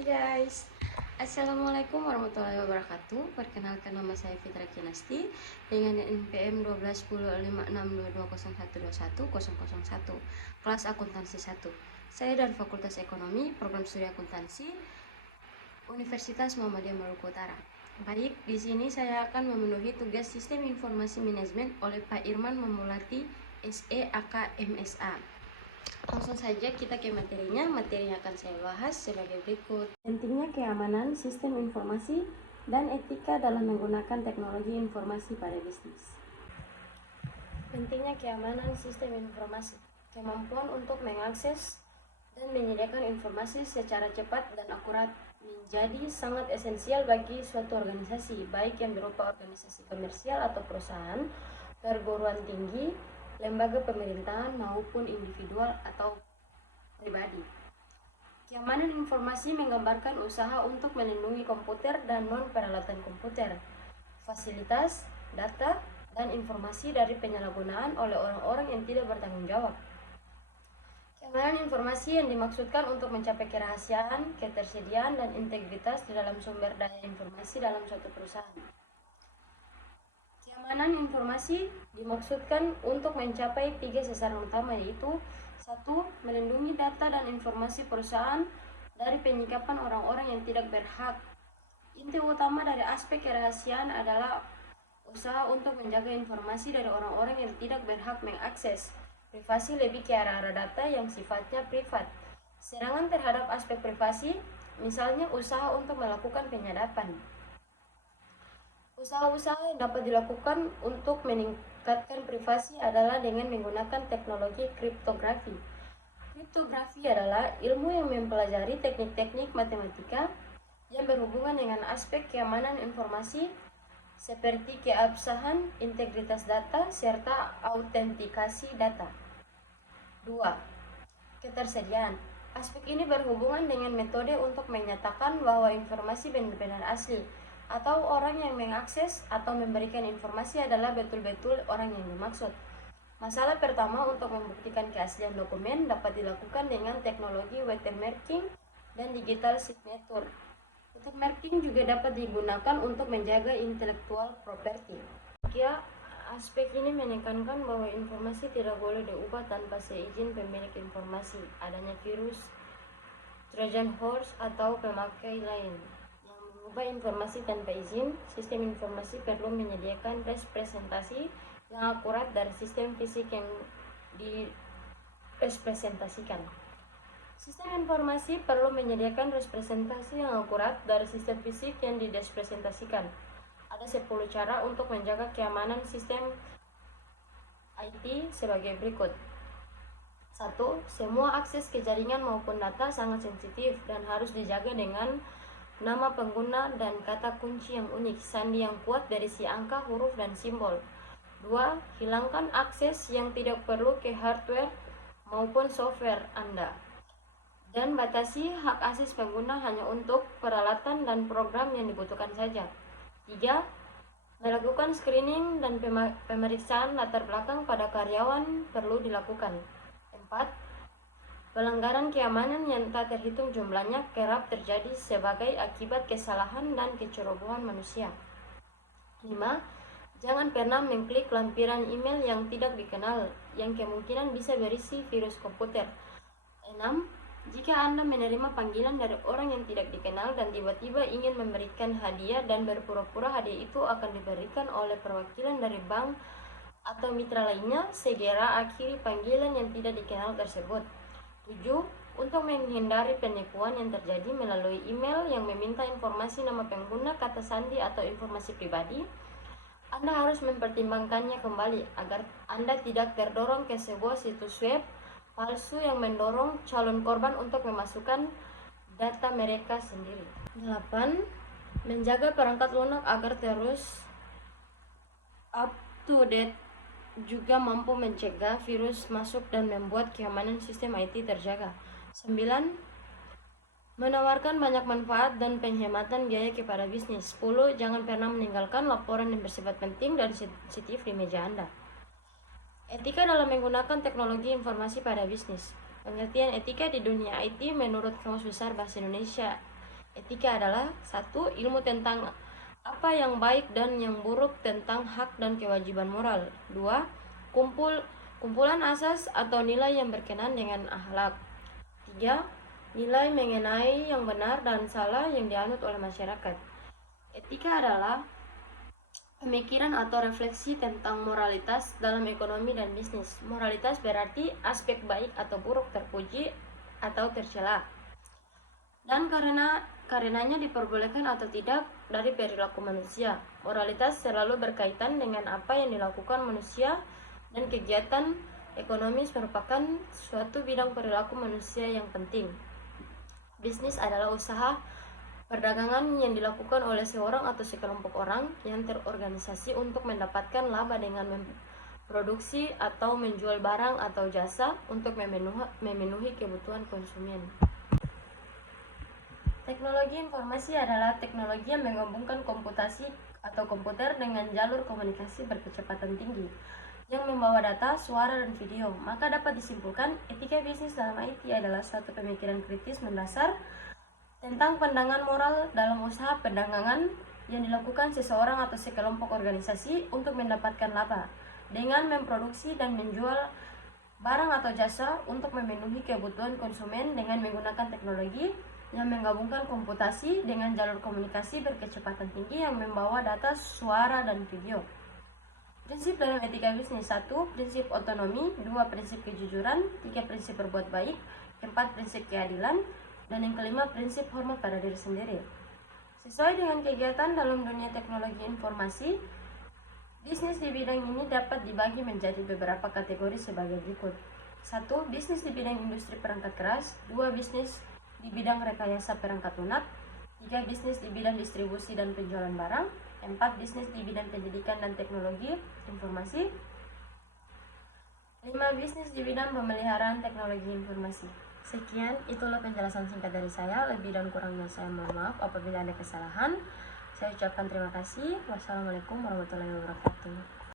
Hai guys, Assalamualaikum warahmatullahi wabarakatuh. Perkenalkan, nama saya Fitra Kinasti dengan NPM 1210562201210001, kelas akuntansi 1. Saya dari Fakultas Ekonomi, Program Studi Akuntansi, Universitas Muhammadiyah Maluku Utara. Baik, di sini saya akan memenuhi tugas Sistem Informasi Manajemen oleh Pak Irman Mamulati, SE AK MSA. Langsung saja kita ke materinya. Materinya akan saya bahas sebagai berikut. Pentingnya keamanan sistem informasi dan etika dalam menggunakan teknologi informasi pada bisnis. Pentingnya keamanan sistem informasi. Kemampuan untuk mengakses dan menyediakan informasi secara cepat dan akurat menjadi sangat esensial bagi suatu organisasi, baik yang berupa organisasi komersial atau perusahaan, perguruan tinggi, lembaga pemerintahan maupun individual atau pribadi. Keamanan informasi menggambarkan usaha untuk melindungi komputer dan non-peralatan komputer, fasilitas, data, dan informasi dari penyalahgunaan oleh orang-orang yang tidak bertanggung jawab. Keamanan informasi yang dimaksudkan untuk mencapai kerahasiaan, ketersediaan, dan integritas di dalam sumber daya informasi dalam suatu perusahaan. Keamanan informasi dimaksudkan untuk mencapai 3 sasaran utama, yaitu 1. Melindungi data dan informasi perusahaan dari penyikapan orang-orang yang tidak berhak. Inti utama dari aspek kerahasiaan adalah usaha untuk menjaga informasi dari orang-orang yang tidak berhak mengakses. Privasi lebih ke arah data yang sifatnya privat. Serangan terhadap aspek privasi, misalnya usaha untuk melakukan penyadapan. Usaha-usaha yang dapat dilakukan untuk meningkatkan privasi adalah dengan menggunakan teknologi kriptografi. Kriptografi adalah ilmu yang mempelajari teknik-teknik matematika yang berhubungan dengan aspek keamanan informasi seperti keabsahan, integritas data, serta autentikasi data. 2. Ketersediaan. Aspek ini berhubungan dengan metode untuk menyatakan bahwa informasi benar-benar asli, atau orang yang mengakses atau memberikan informasi adalah betul-betul orang yang dimaksud. Masalah pertama untuk membuktikan keaslian dokumen dapat dilakukan dengan teknologi watermarking dan digital signature. Watermarking juga dapat digunakan untuk menjaga intellectual property. Aspek ini menekankan bahwa informasi tidak boleh diubah tanpa seizin pemilik informasi, adanya virus, Trojan horse, atau pemakai lain mengubah informasi tanpa izin. Sistem informasi perlu menyediakan representasi yang akurat dari sistem fisik yang direpresentasikan. Sistem informasi perlu menyediakan representasi yang akurat dari sistem fisik yang direpresentasikan. Ada 10 cara untuk menjaga keamanan sistem IT sebagai berikut. 1. Semua akses ke jaringan maupun data sangat sensitif dan harus dijaga dengan nama pengguna dan kata kunci yang unik, sandi yang kuat berisi angka, huruf, dan simbol. 2. Hilangkan akses yang tidak perlu ke hardware maupun software Anda. Dan batasi hak akses pengguna hanya untuk peralatan dan program yang dibutuhkan saja. 3. Melakukan screening dan pemeriksaan latar belakang pada karyawan perlu dilakukan. 4. Pelanggaran keamanan yang tak terhitung jumlahnya kerap terjadi sebagai akibat kesalahan dan kecerobohan manusia. 5. Jangan pernah mengklik lampiran email yang tidak dikenal, yang kemungkinan bisa berisi virus komputer. 6. Jika Anda menerima panggilan dari orang yang tidak dikenal dan tiba-tiba ingin memberikan hadiah dan berpura-pura hadiah itu akan diberikan oleh perwakilan dari bank atau mitra lainnya, segera akhiri panggilan yang tidak dikenal tersebut. 7. Untuk menghindari penipuan yang terjadi melalui email yang meminta informasi nama pengguna, kata sandi, atau informasi pribadi, Anda harus mempertimbangkannya kembali agar Anda tidak terdorong ke sebuah situs web palsu yang mendorong calon korban untuk memasukkan data mereka sendiri. 8. Menjaga perangkat lunak agar terus up to date juga mampu mencegah virus masuk dan membuat keamanan sistem IT terjaga. 9. Menawarkan banyak manfaat dan penghematan biaya kepada bisnis. 10. Jangan pernah meninggalkan laporan yang bersifat penting dan sensitif di meja Anda. Etika dalam menggunakan teknologi informasi pada bisnis. Pengertian etika di dunia IT menurut Kamus Besar Bahasa Indonesia Etika adalah satu, ilmu tentang apa yang baik dan yang buruk tentang hak dan kewajiban moral. Dua, kumpulan asas atau nilai yang berkenaan dengan akhlak. Tiga, nilai mengenai yang benar dan salah yang dianut oleh masyarakat. Etika adalah pemikiran atau refleksi tentang moralitas dalam ekonomi dan bisnis. Moralitas berarti aspek baik atau buruk terpuji atau tercela. Dan karenanya diperbolehkan atau tidak dari perilaku manusia. Moralitas selalu berkaitan dengan apa yang dilakukan manusia dan kegiatan ekonomis merupakan suatu bidang perilaku manusia yang penting. Bisnis adalah usaha perdagangan yang dilakukan oleh seorang atau sekelompok orang yang terorganisasi untuk mendapatkan laba dengan memproduksi atau menjual barang atau jasa untuk memenuhi kebutuhan konsumen. Teknologi informasi adalah teknologi yang menggabungkan komputasi atau komputer dengan jalur komunikasi berkecepatan tinggi yang membawa data, suara, dan video. Maka dapat disimpulkan, etika bisnis dalam IT adalah suatu pemikiran kritis mendasar tentang pandangan moral dalam usaha perdagangan yang dilakukan seseorang atau sekelompok organisasi untuk mendapatkan laba dengan memproduksi dan menjual barang atau jasa untuk memenuhi kebutuhan konsumen dengan menggunakan teknologi yang menggabungkan komputasi dengan jalur komunikasi berkecepatan tinggi yang membawa data, suara, dan video. Prinsip dalam etika bisnis: 1. Prinsip otonomi. 2. Prinsip kejujuran. 3. Prinsip berbuat baik. 4. Prinsip keadilan. Dan yang kelima, prinsip hormat pada diri sendiri. Sesuai dengan kegiatan dalam dunia teknologi informasi, bisnis di bidang ini dapat dibagi menjadi beberapa kategori sebagai berikut. 1. Bisnis di bidang industri perangkat keras. 2. Bisnis di bidang rekayasa perangkat lunak. 3. Bisnis di bidang distribusi dan penjualan barang. 4. Bisnis di bidang pendidikan dan teknologi informasi. 5. Bisnis di bidang pemeliharaan teknologi informasi. Sekian, itulah penjelasan singkat dari saya. Lebih dan kurangnya saya mohon maaf apabila ada kesalahan. Saya ucapkan terima kasih. Wassalamualaikum warahmatullahi wabarakatuh.